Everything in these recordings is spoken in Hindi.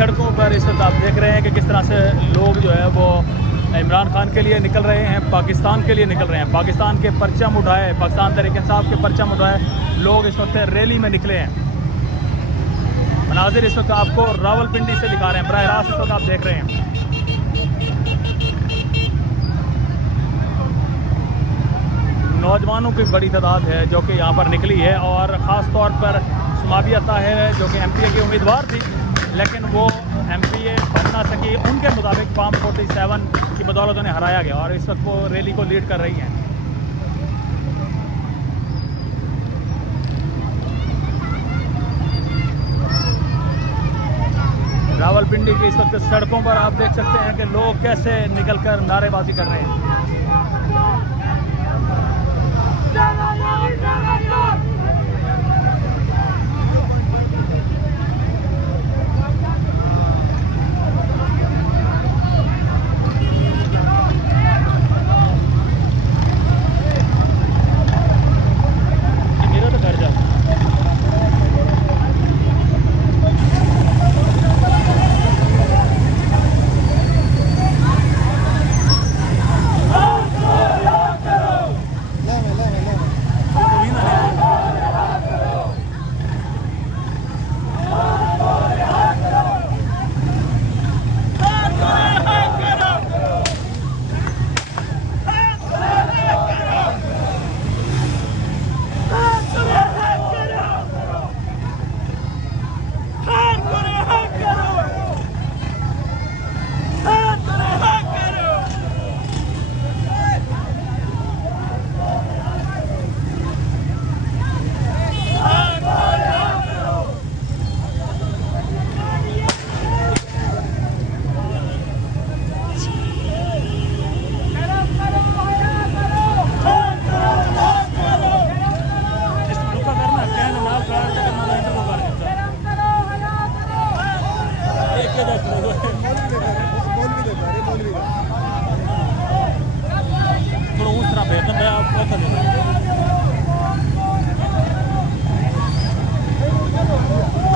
सड़कों पर इस वक्त आप देख रहे हैं कि किस तरह से लोग जो है वो इमरान खान के लिए निकल रहे हैं, पाकिस्तान के लिए निकल रहे हैं। पाकिस्तान के परचम उठाए, पाकिस्तान तहरीक-ए-इंसाफ के परचम उठाए लोग इस वक्त रैली में निकले हैं। मनाजिर इस वक्त आपको रावलपिंडी से दिखा रहे हैं, बराह रास्त इस वक्त आप देख रहे हैं। नौजवानों की बड़ी तादाद है जो कि यहाँ पर निकली है और ख़ास तौर पर सुमाबिया ताहिर जो कि MPA की उम्मीदवार थी लेकिन वो MPA बन ना सकी, उनके मुताबिक फार्म 47 की बदौलत उन्हें हराया गया और इस वक्त वो रैली को लीड कर रही हैं। रावलपिंडी की इस वक्त सड़कों पर आप देख सकते हैं कि लोग कैसे निकलकर नारेबाजी कर रहे हैं।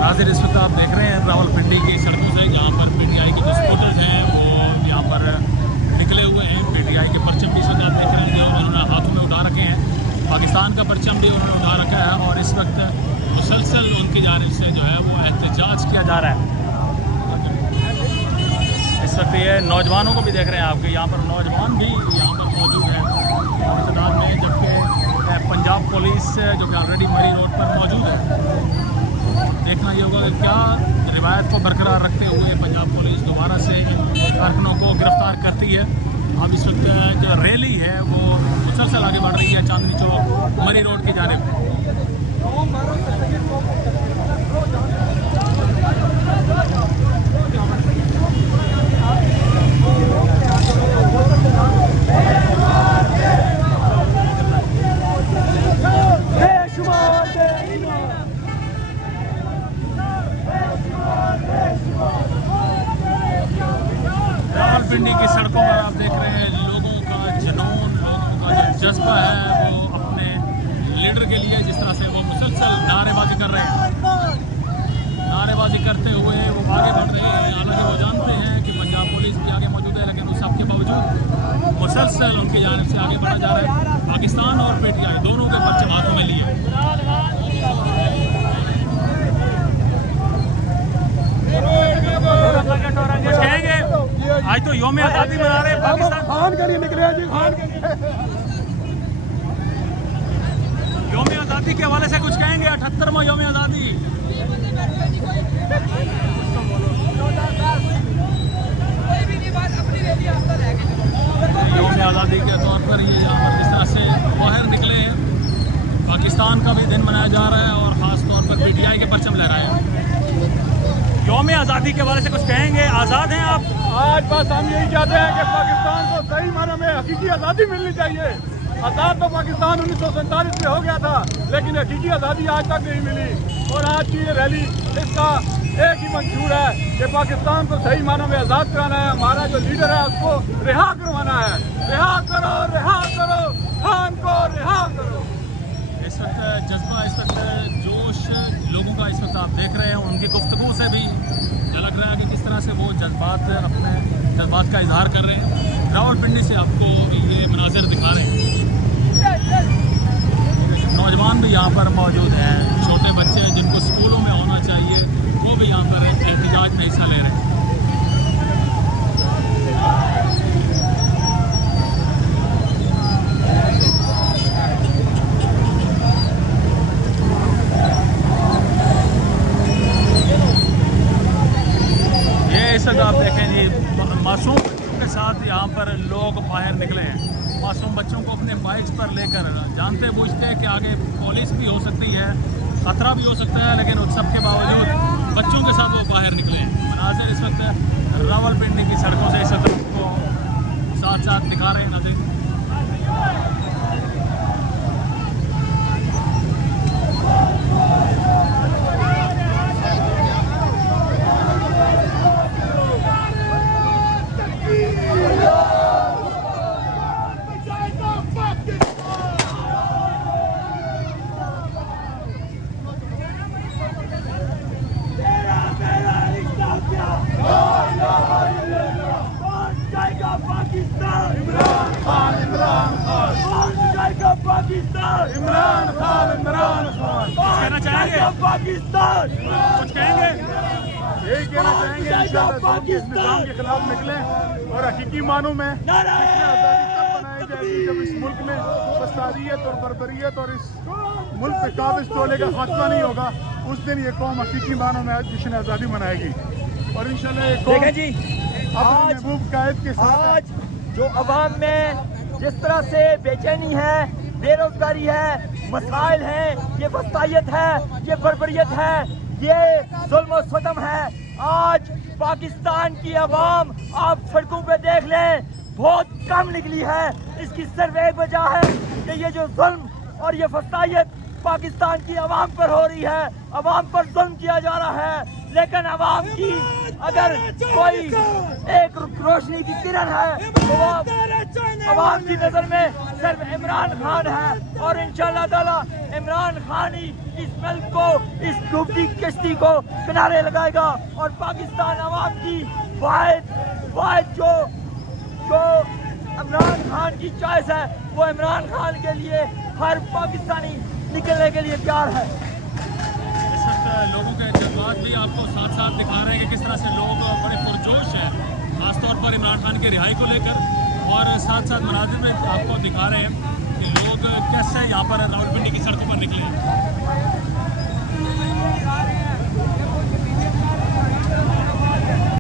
नाज़िर इस वक्त आप देख रहे हैं रावलपिंडी की सड़कों से जहाँ पर PTI के जो सपोर्टर्स हैं वो यहाँ पर निकले हुए हैं। PTI के परचम भी इस वक्त आप देख रहे हैं जो उन्होंने हाथों में उठा रखे हैं, पाकिस्तान का परचम भी उन्होंने उठा रखा है और इस वक्त मुसलसल उनकी जानिब से जो है वो एहतजाज किया जा रहा है। इस वक्त ये नौजवानों को भी देख रहे हैं आपके, यहाँ पर नौजवान भी यहाँ पर मौजूद हैं तादाद में, जबकि पंजाब पुलिस जो कि ऑलरेडी मरी रोड पर मौजूद है। देखना ये होगा कि क्या रिवायत को बरकरार रखते हुए पंजाब पुलिस दोबारा से इन कारकुनों को गिरफ्तार करती है। अब इस वक्त जो रैली है वो मुसलसल आगे बढ़ रही है चांदनी चौक मरी रोड की जानिब। रावलपिंडी की सड़कों पर आप देख रहे हैं लोगों का जुनून, लोगों का जो जज्बा है वो अपने लीडर के लिए, जिस तरह से वो मुसलसल नारेबाजी कर रहे हैं। नारेबाजी करते हुए वो आगे बढ़ रहे हैं। हालांकि वो जानते हैं कि पंजाब पुलिस भी आगे मौजूद है, लेकिन उस सब के बावजूद मुसलसल उनकी जानिब से आगे बढ़ा जा रहा है। पाकिस्तान और PTI दोनों के परचम हाथों में लिए। कुछ कहेंगे? आज तो यौम आज़ादी मना रहे हैं पाकिस्तान, खान के लिए निकले हैं जी, खान के लिए। यौम आज़ादी के हवाले से कुछ कहेंगे? 78वां यौम आज़ादी। यौम आज़ादी के तौर पर ये यहाँ पर जिस तरह से बाहर निकले हैं, पाकिस्तान का भी दिन मनाया जा रहा है और ख़ास तौर पर PTI के परचम लहराए हैं। यौम आज़ादी के हवाले से कुछ कहेंगे? आज़ाद हैं आप? आज बस हम यही चाहते हैं कि पाकिस्तान को सही मायने में हकीकी आज़ादी मिलनी चाहिए। आज़ाद तो पाकिस्तान 1947 में हो गया था, लेकिन हकीकी आज़ादी आज तक नहीं मिली। और आज की ये रैली इसका एक ही मंशूर है कि पाकिस्तान को सही मायनों में आज़ाद कराना है। हमारा जो लीडर है उसको रिहा करवाना है। रिहा करो, खान को रिहा करो। इस वक्त जज्बा, इस वक्त जोश लोगों का इस वक्त आप देख रहे हैं, उनकी गुफ्तगू से भी झलक रहा है कि किस तरह से वो अपने जज्बात का इजहार कर रहे हैं। रावलपिंडी से आपको ये मनाज़िर दिखा रहे हैं। नौजवान भी यहाँ पर मौजूद हैं, छोटे बच्चे हैं जिनको स्कूलों में होना चाहिए, वो भी यहाँ पर एहतजाज में हिस्सा ले रहे हैं। इस वक्त आप देखें जी, मासूम बच्चों के साथ यहाँ पर लोग बाहर निकले हैं। मासूम बच्चों को अपने बाइक्स पर लेकर, जानते बूझते हैं कि आगे पुलिस भी हो सकती है, ख़तरा भी हो सकता है, लेकिन उन सब के बावजूद बच्चों के साथ वो बाहर निकले हैं। मनाज़िर इस वक्त रावलपिंडी की सड़कों से इस वक्त को साथ साथ दिखा रहे हैं नाज़रीन। कहना चाहेंगे पाकिस्तान, कुछ कहेंगे? यही कहना चाहेंगे इंशाअल्लाह इस निज़ाम के खिलाफ निकले और हकीकी मानों में आज़ादी तब बनाई जाएगी जब इस मुल्क में फसादियत और बर्बरियत और इस मुल्क पे काबिज टोले का खात्मा नहीं होगा। उस दिन ये कौम हकीकी मानों में जश्न आज़ादी मनाएगी और इंशाअल्लाह ये कौम जी अपने महबूब कायद के साथ आज जो अवाम में जिस तरह से बेचैनी है, बेरोजगारी है, मसाइल हैं, ये वसायत है, ये बर्बरियत है, ये जुल्म और सितम है। आज पाकिस्तान की अवाम आप सड़कों पे देख लें, बहुत कम निकली है। इसकी सिर्फ एक वजह है कि ये जो जुल्म और ये वसायत पाकिस्तान की अवाम पर हो रही है, अवाम पर जुल्म किया जा रहा है। लेकिन अवाम की अगर कोई एक रोशनी की किरण है तो वो अवाम की नजर में सिर्फ इमरान खान है और इंशाअल्लाह ताला इमरान खान ही इस मुल्क को, इस डूबती किश्ती को किनारे लगाएगा और पाकिस्तान अवाम की वाहिद जो इमरान खान की चॉइस है, वो इमरान खान के लिए हर पाकिस्तानी निकलने के लिए तैयार है। इस वक्त लोगों के जज्बात भी आपको साथ साथ दिखा रहे हैं कि किस तरह से लोग बड़े पुरजोश हैं, खासतौर पर इमरान खान की रिहाई को लेकर, और साथ साथ मनाज़िर में आपको दिखा रहे हैं कि लोग कैसे यहाँ पर रावलपिंडी की सड़कों पर निकले हैं।